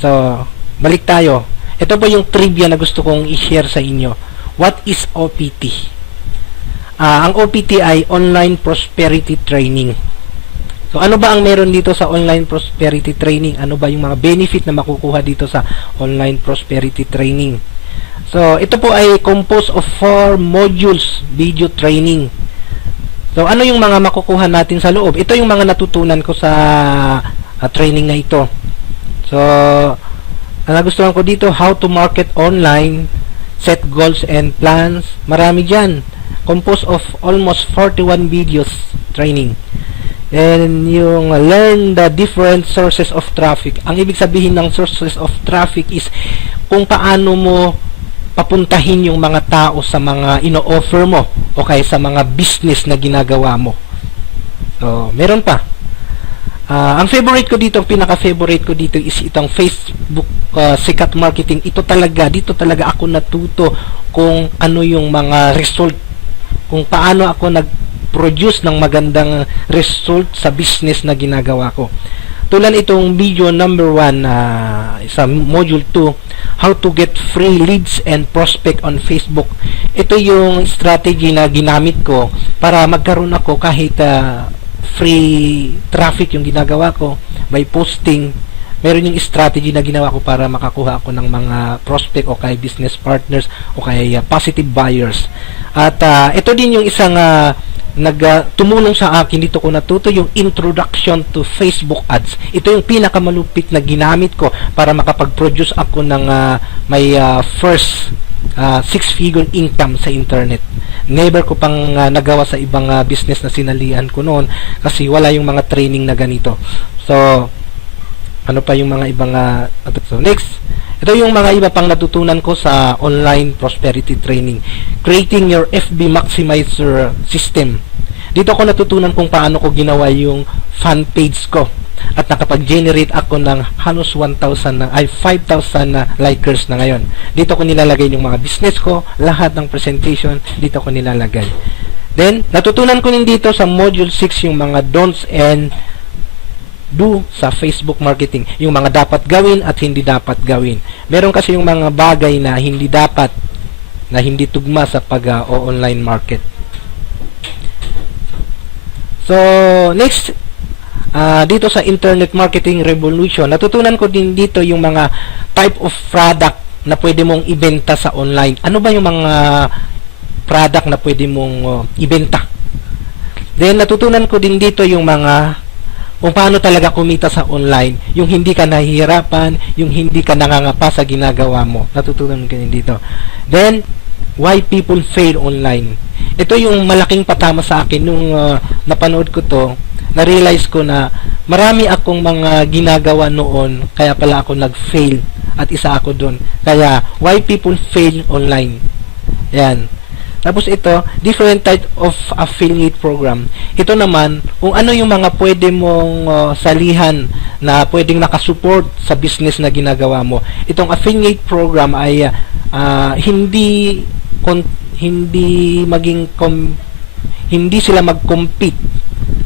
So, balik tayo. Ito po yung trivia na gusto kong i-share sa inyo. What is OPT? Ang OPT ay Online Prosperity Training. So, ano ba ang meron dito sa Online Prosperity Training? Ano ba yung mga benefit na makukuha dito sa Online Prosperity Training? So, ito po ay composed of 4 modules video training. So, ano yung mga makukuha natin sa loob? Ito yung mga natutunan ko sa training na ito. So, ang nagustuhan ko dito, how to market online, set goals and plans. Marami dyan. Composed of almost 41 videos training. And yung learn the different sources of traffic. Ang ibig sabihin ng sources of traffic is kung paano mo papuntahin yung mga tao sa mga ino-offer mo o kaya sa mga business na ginagawa mo. So, meron pa. Ang favorite ko dito, ang pinaka-favorite ko dito is itong Facebook Sikat Marketing. Dito talaga ako natuto kung ano yung mga result, kung paano ako nag-produce ng magandang result sa business na ginagawa ko. Tulad itong video number 1 sa module 2, how to get free leads and prospect on Facebook. Ito yung strategy na ginamit ko para magkaroon ako kahit free traffic yung ginagawa ko by posting. Meron yung strategy na ginawa ko para makakuha ako ng mga prospect o kay business partners o kay positive buyers. At ito din yung isang tumulong sa akin dito ko natuto, yung introduction to Facebook ads. Ito yung pinakamalupit na ginamit ko para makapag-produce ako ng may first 6-figure income sa internet. Never ko pang nagawa sa ibang business na sinalian ko noon kasi wala yung mga training na ganito. So, ano pa yung mga ibang so next, ito yung mga iba pang natutunan ko sa online prosperity training. Creating your FB maximizer system. Dito ko natutunan kung paano ko ginawa yung fan page ko at nakapag-generate ako ng halos 5,000 na likers na ngayon. Dito ko nilalagay yung mga business ko, lahat ng presentation, dito ko nilalagay. Then, natutunan ko din dito sa module 6 yung mga don'ts and do sa Facebook marketing. Yung mga dapat gawin at hindi dapat gawin. Meron kasi yung mga bagay na hindi dapat, na hindi tugma sa pag-online market. So, next, dito sa internet marketing revolution, natutunan ko din dito yung mga type of product na pwede mong ibenta sa online. Ano ba yung mga product na pwede mong ibenta? Then, natutunan ko din dito yung mga kung paano talaga kumita sa online, yung hindi ka nahihirapan, yung hindi ka nangangapa sa ginagawa mo. Natutunan ko din dito. Then, why people fail online. Ito yung malaking patama sa akin nung napanood ko to, na-realize ko na marami akong mga ginagawa noon, kaya pala ako nag-fail at isa ako doon. Kaya, why people fail online. Yan. Tapos ito, different type of affiliate program. Ito naman, kung ano yung mga pwede mong salihan na pwedeng nakasupport sa business na ginagawa mo. Itong affiliate program ay hindi sila mag-compete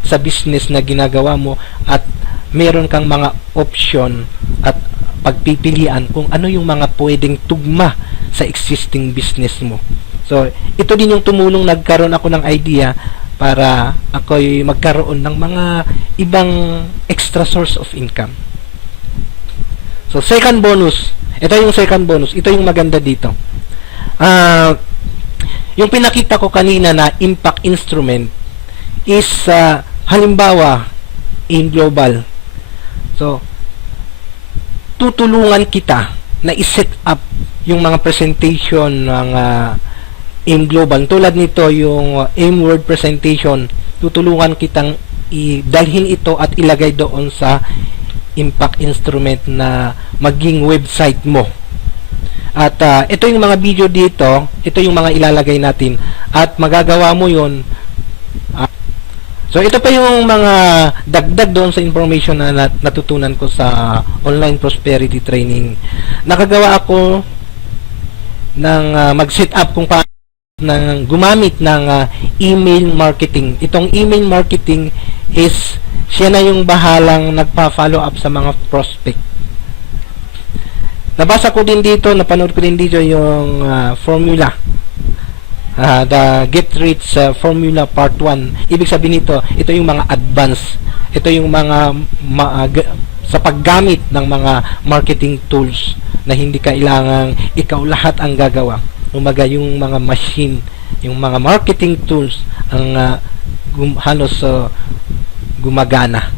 sa business na ginagawa mo at meron kang mga option at pagpipilian kung ano yung mga pwedeng tugma sa existing business mo. So, ito din yung tumulong, nagkaroon ako ng idea para ako'y magkaroon ng mga ibang extra source of income. So, second bonus. Ito yung second bonus. Ito yung maganda dito. Yung pinakita ko kanina na impact instrument is halimbawa in global. So, tutulungan kita na i-set up yung mga presentation ng AIM Global. Tulad nito, yung AIM World Presentation, tutulungan kitang idalhin ito at ilagay doon sa impact instrument na maging website mo. At ito yung mga video dito, ito yung mga ilalagay natin at magagawa mo yun. So ito pa yung mga dagdag doon sa information na natutunan ko sa online prosperity training. Nakagawa ako ng mag-set up kung paano ng gumamit ng email marketing. Itong email marketing is siya na yung bahalang nagpa-follow up sa mga prospect. nabasa ko din dito, napanood ko din dito yung formula. The Get Rich Formula Part 1. Ibig sabihin nito, ito yung mga advanced. Ito yung mga sa paggamit ng mga marketing tools na hindi kailangang ikaw lahat ang gagawa. Umaga yung mga machine, yung mga marketing tools ang halos gumagana.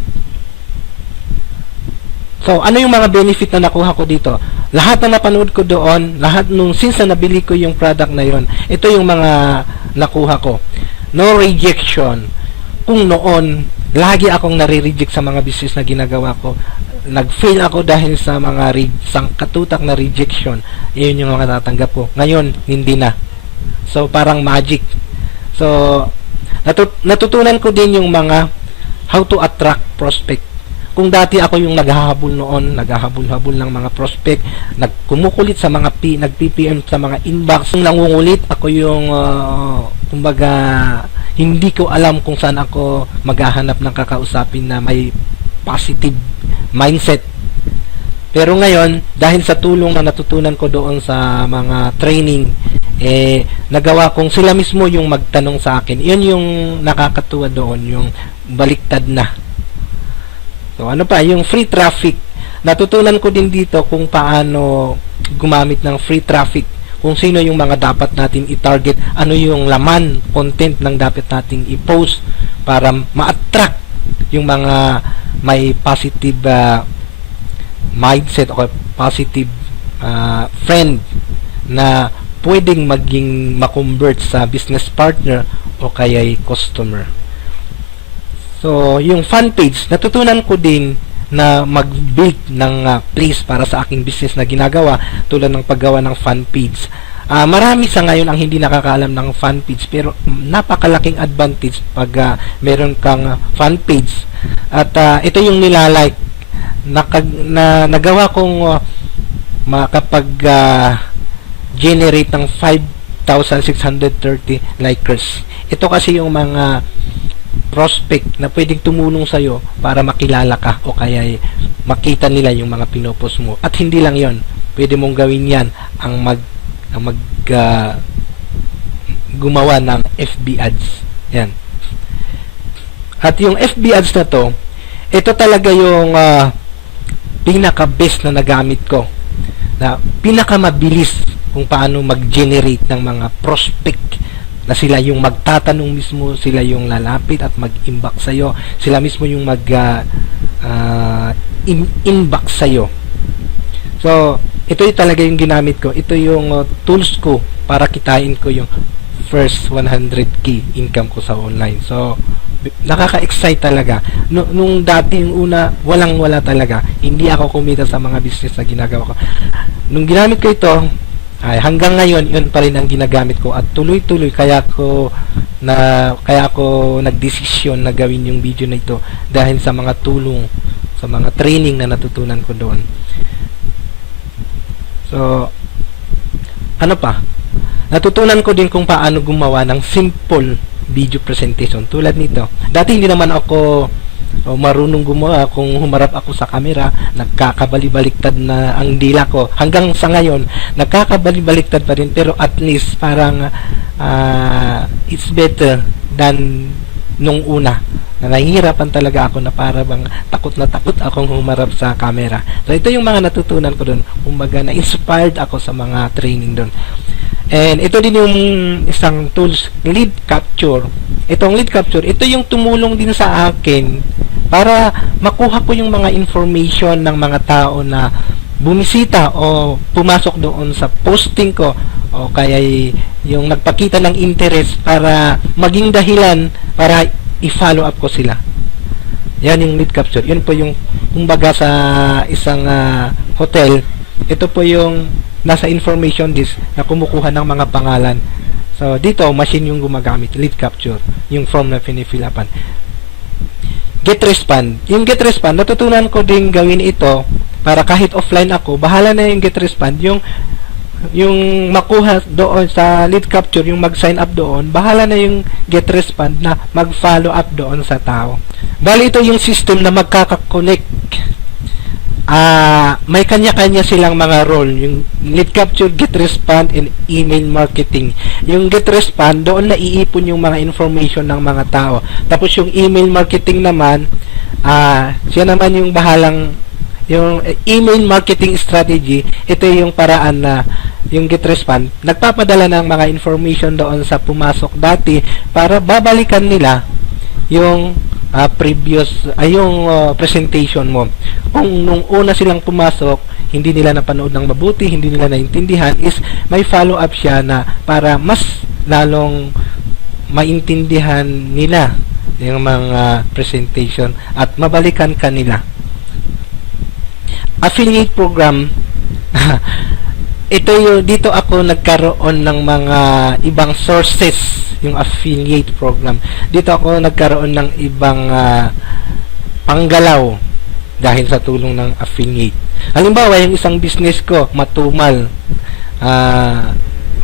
So, ano yung mga benefit na nakuha ko dito? Lahat na napanood ko doon, lahat since na nabili ko yung product na yon, ito yung mga nakuha ko. No rejection. Kung noon, lagi akong nare-reject sa mga business na ginagawa ko. Nag-fail ako dahil sa mga katutak na rejection. Iyon yung mga natanggap ko. Ngayon, hindi na. So, parang magic. So, natutunan ko din yung mga how to attract prospect. Kung dati ako yung naghahabol noon, naghahabol-habol ng mga prospect, nagkumukulit sa mga nag-PPM sa mga inbox, nangungulit, ako yung kumbaga hindi ko alam kung saan ako maghahanap ng kakausapin na may positive mindset. Pero ngayon, dahil sa tulong na natutunan ko doon sa mga training, nagawa kong sila mismo yung magtanong sa akin. Yun yung nakakatuwa doon, yung baliktad na. So, ano pa, yung free traffic. Natutunan ko din dito kung paano gumamit ng free traffic. Kung sino yung mga dapat natin i-target, ano yung laman, content ng dapat nating i-post para ma-attract yung mga may positive mindset o positive friend na pwedeng maging makonvert sa business partner o kaya customer. So, yung fan page, natutunan ko din na mag-build ng place para sa aking business na ginagawa tulad ng paggawa ng fan page. Marami sa ngayon ang hindi nakakaalam ng fan page pero napakalaking advantage pag meron kang fan page. At ito yung nilalike na nagawa kong makapag generate ng 5,630 likers. Ito kasi yung mga prospect na pwedeng tumulong sa'yo para makilala ka o kaya makita nila yung mga pinopost mo. At hindi lang yon, pwede mong gawin yan ang gumawa ng FB ads. Yan. At yung FB ads na to, ito talaga yung pinaka-best na nagamit ko. Na pinaka-mabilis kung paano mag-generate ng mga prospect na sila yung magtatanong mismo, sila yung lalapit at mag-inbox sa'yo, sila mismo yung inbox sa'yo. So, ito yung talaga yung ginamit ko. Ito yung tools ko para kitain ko yung first 100k income ko sa online. So, nakaka-excite talaga. Nung dati yung una, walang-wala talaga. Hindi ako kumita sa mga business na ginagawa ko. Nung ginamit ko ito, ay hanggang ngayon yun pa rin ang ginagamit ko at tuloy-tuloy kaya ako nagdesisyon na gawin yung video na ito dahil sa mga tulong, sa mga training na natutunan ko doon. So, ano pa? Natutunan ko din kung paano gumawa ng simple video presentation tulad nito. Dati hindi naman ako marunong gumawa. Kung humarap ako sa camera, nagkakabali-baliktad na ang dila ko. Hanggang sa ngayon, nagkakabali-baliktad pa rin, pero at least parang it's better than nung una. Nahihirapan talaga ako na parang takot na takot akong humarap sa camera. So, ito yung mga natutunan ko doon. Kumbaga, na-inspired ako sa mga training doon. And ito din yung isang tools, lead capture. Itong lead capture, ito yung tumulong din sa akin para makuha ko yung mga information ng mga tao na bumisita o pumasok doon sa posting ko o kaya yung nagpakita ng interest para maging dahilan para i-follow up ko sila. Yan yung lead capture. Yun po yung kumbaga sa isang hotel, ito po yung nasa information disk na kumukuha ng mga pangalan. So, dito, machine yung gumagamit, lead capture, yung form na pinifill upan. Get respond. Yung get respond, natutunan ko din gawin ito para kahit offline ako, bahala na yung get respond, yung makuha doon sa lead capture, yung mag-sign up doon, bahala na yung get respond na mag-follow up doon sa tao. Bali, ito yung system na magkaka-connect may kanya-kanya silang mga role. Yung lead capture, get respond, and email marketing. Yung get respond, doon na iipon yung mga information ng mga tao. Tapos yung email marketing naman, siya naman yung bahalang, yung email marketing strategy, ito yung paraan na yung get respond, nagpapadala ng mga information doon sa pumasok dati para babalikan nila yung presentation mo. Kung nung una silang pumasok, hindi nila napanood ng mabuti, hindi nila naintindihan, is may follow up siya na para mas lalong maintindihan nila yung mga presentation at mabalikan kanila. Affiliate program. Dito ako nagkaroon ng mga ibang sources, yung affiliate program. Dito ako nagkaroon ng ibang panggalaw dahil sa tulong ng affiliate. Halimbawa, yung isang business ko matumal,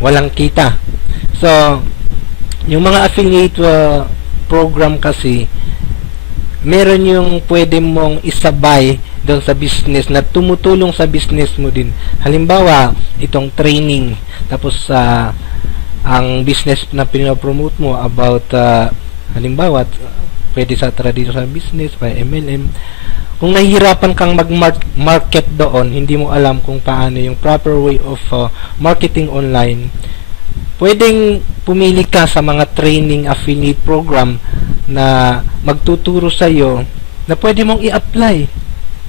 walang kita. So, yung mga affiliate program kasi, meron yung pwede mong isabay doon sa business na tumutulong sa business mo din. Halimbawa, itong training, tapos ang business na pinopromote mo about halimbawa, pwede sa traditional business, by MLM. Kung nahihirapan kang mag-market doon, hindi mo alam kung paano yung proper way of marketing online, pwedeng pumili ka sa mga training affiliate program na magtuturo sa iyo na pwede mong i-apply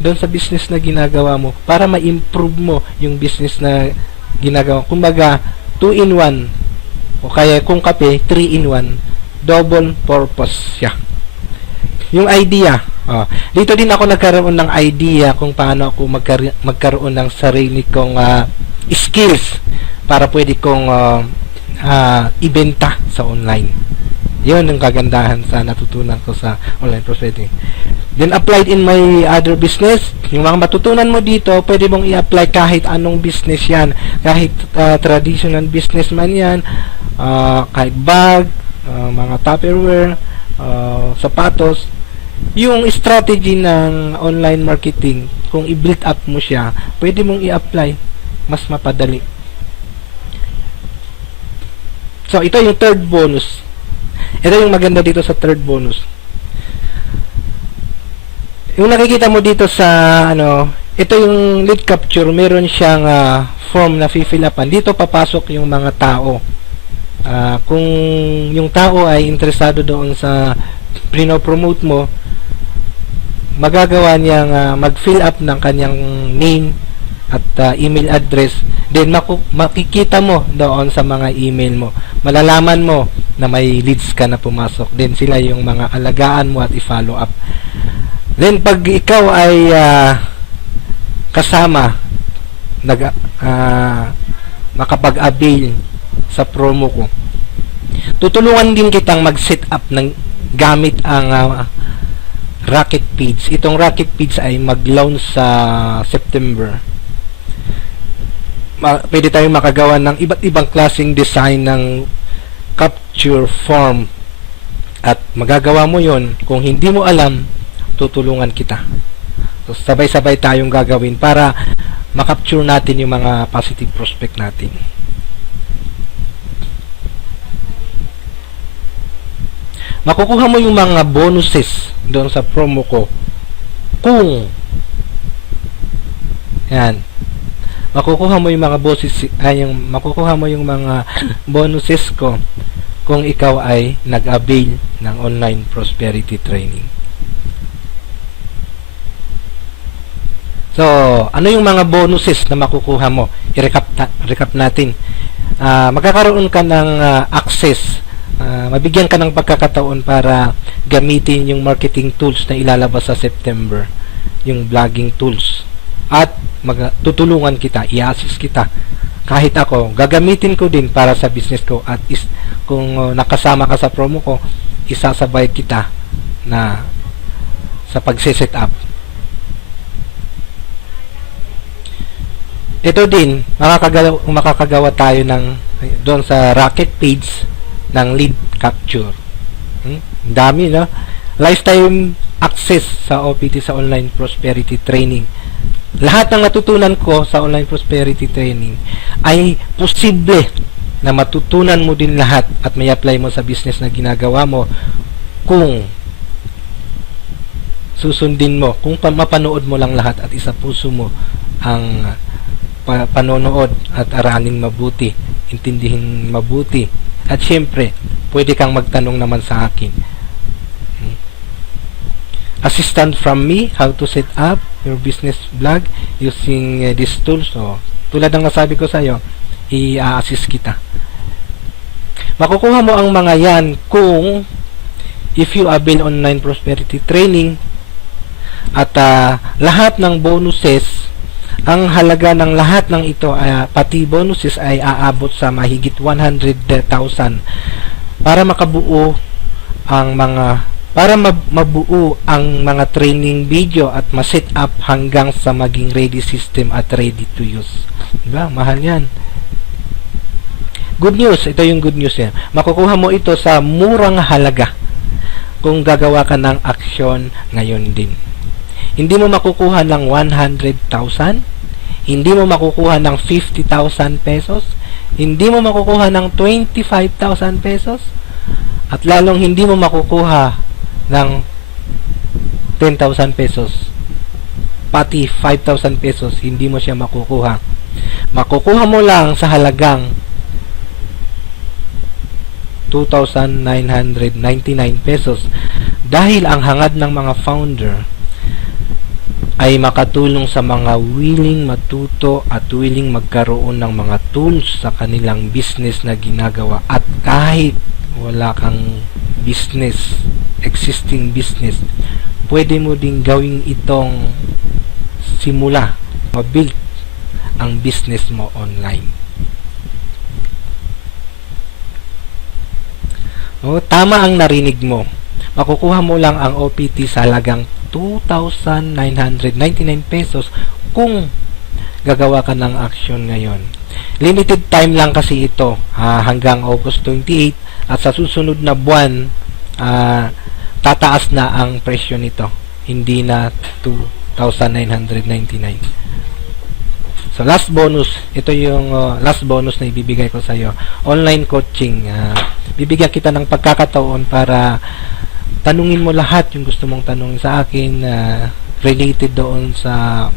doon sa business na ginagawa mo para ma-improve mo yung business na ginagawa. Kumbaga, 2-in-1 o kaya kung kape, 3-in-1, double purpose siya. Yung idea, dito din ako nagkaroon ng idea kung paano ako magkaroon ng sarili kong skills para pwede kong ibenta sa online. Yun ang kagandahan sa natutunan ko sa online prospecting. Then applied in my other business. Yung mga matutunan mo dito, pwede mong i-apply kahit anong business yan. Kahit traditional business man yan, kahit bag, mga Tupperware, sapatos. Yung strategy ng online marketing, kung i-build up mo siya, pwede mong i-apply. Mas mapadali. So, ito yung third bonus. Ito yung maganda dito sa third bonus. Yung nakikita mo dito sa ito yung lead capture, meron siyang form na fill upan. Dito papasok yung mga tao. Kung yung tao ay interesado doon sa pinopromote mo, magagawa niyang mag-fill up ng kanyang name at email address. Then makikita mo doon sa mga email mo. Malalaman mo na may leads ka na pumasok. Then sila yung mga alagaan mo at i-follow up. Then pag ikaw ay kasama makapag-avail sa promo ko, tutulungan din kitang mag-set up ng gamit ang Rocket Page. Itong Rocket Page ay mag-launch sa September. Pwede tayong makagawa ng iba't ibang klaseng design ng capture form at magagawa mo yon. Kung hindi mo alam, tutulungan kita. So, sabay-sabay tayong gagawin para makapture natin yung mga positive prospect natin. Makukuha mo yung mga bonuses doon sa promo ko kung makukuha mo yung mga makukuha mo yung mga bonuses ko kung ikaw ay nag-avail ng online prosperity training. So, ano yung mga bonuses na makukuha mo? I-recap natin. Magkakaroon ka ng access, mabigyan ka ng pagkakataon para gamitin yung marketing tools na ilalabas sa September, yung blogging tools. At tutulungan kita, i-assist kita. Kahit ako, gagamitin ko din para sa business ko at kung nakasama ka sa promo ko, isasabay kita na sa pagse-set up. Ito din, makakagawa tayo ng doon sa Rocket Page ng lead capture. Dami, no? Lifetime access sa OPT sa online prosperity training. lahat ng natutunan ko sa online prosperity training ay posible na matutunan mo din lahat at may apply mo sa business na ginagawa mo kung susundin mo, kung mapanood mo lang lahat at isa puso mo ang panonood at aralin mabuti, intindihin mabuti. At syempre, pwede kang magtanong naman sa akin. Assistant from me, how to set up your business blog using this tool. So, tulad ng nasabi ko sa iyo, i-assist kita. Makukuha mo ang mga yan kung if you avail online prosperity training at lahat ng bonuses, ang halaga ng lahat ng ito, pati bonuses ay aabot sa mahigit 100,000 para makabuo ang mga mabuo ang mga training video at ma-set up hanggang sa maging ready system at ready to use. Diba? Mahal yan. Good news, ito yung good news yan. Makukuha mo ito sa murang halaga kung gagawa ka ng aksyon ngayon din. Hindi mo makukuha ng 100,000, hindi mo makukuha ng 50,000 pesos, hindi mo makukuha ng 25,000 pesos, at lalong hindi mo makukuha ng 10,000 pesos. Pati 5,000 pesos, hindi mo siya makukuha. Makukuha mo lang sa halagang 2,999 pesos dahil ang hangad ng mga founder ay makatulong sa mga willing matuto at willing magkaroon ng mga tools sa kanilang business na ginagawa. At kahit wala kang business, existing business, pwede mo din gawing itong simula, mabuild ang business mo online. Tama ang narinig mo. Makukuha mo lang ang OPT sa halagang 2,999 pesos kung gagawa ka ng action ngayon. Limited time lang kasi ito, hanggang August 28, at sa susunod na buwan tataas na ang presyo nito, hindi na 2,999. So last bonus, ito yung last bonus na ibibigay ko sa iyo. Online coaching. Bibigyan kita ng pagkakataon para tanungin mo lahat yung gusto mong tanungin sa akin, related doon sa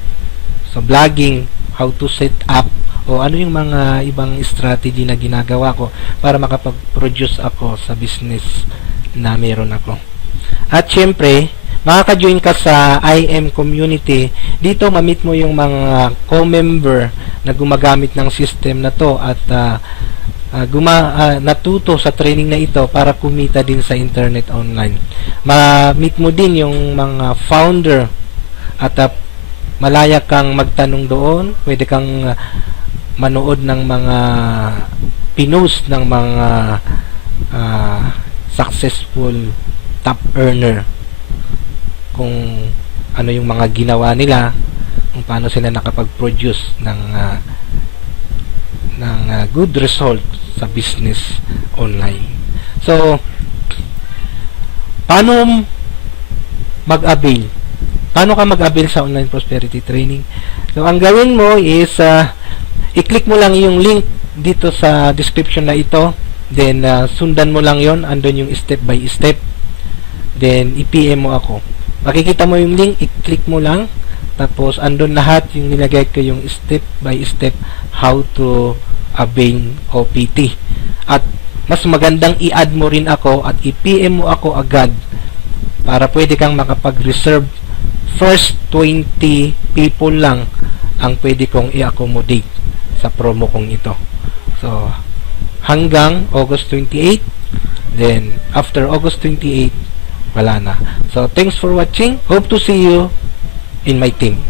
vlogging, how to set up, o ano yung mga ibang strategy na ginagawa ko para makapag-produce ako sa business na meron ako. At syempre, makaka-join ka sa IM community. Dito ma-meet mo yung mga co-member na gumagamit ng system na to at natuto sa training na ito para kumita din sa internet online. Ma-meet mo din yung mga founder at malaya kang magtanong doon. Pwede kang manood ng mga pinost ng mga successful top earner, kung ano yung mga ginawa nila, kung paano sila nakapag-produce ng good result sa business online. So, paano mag-avail? Paano ka mag-avail sa online prosperity training? So, ang gawin mo is i-click mo lang yung link dito sa description na ito, then sundan mo lang yon, andun yung step by step, then i-PM mo ako. Makikita mo yung link, i-click mo lang, tapos andun lahat yung nilagay ko, yung step by step how to avail OPT. At mas magandang i-add mo rin ako at i-PM mo ako agad para pwede kang makapag-reserve. First 20 people lang ang pwede kong i-accommodate sa promo kong ito. So, hanggang August 28, then after August 28, wala na. So, thanks for watching. Hope to see you in my team.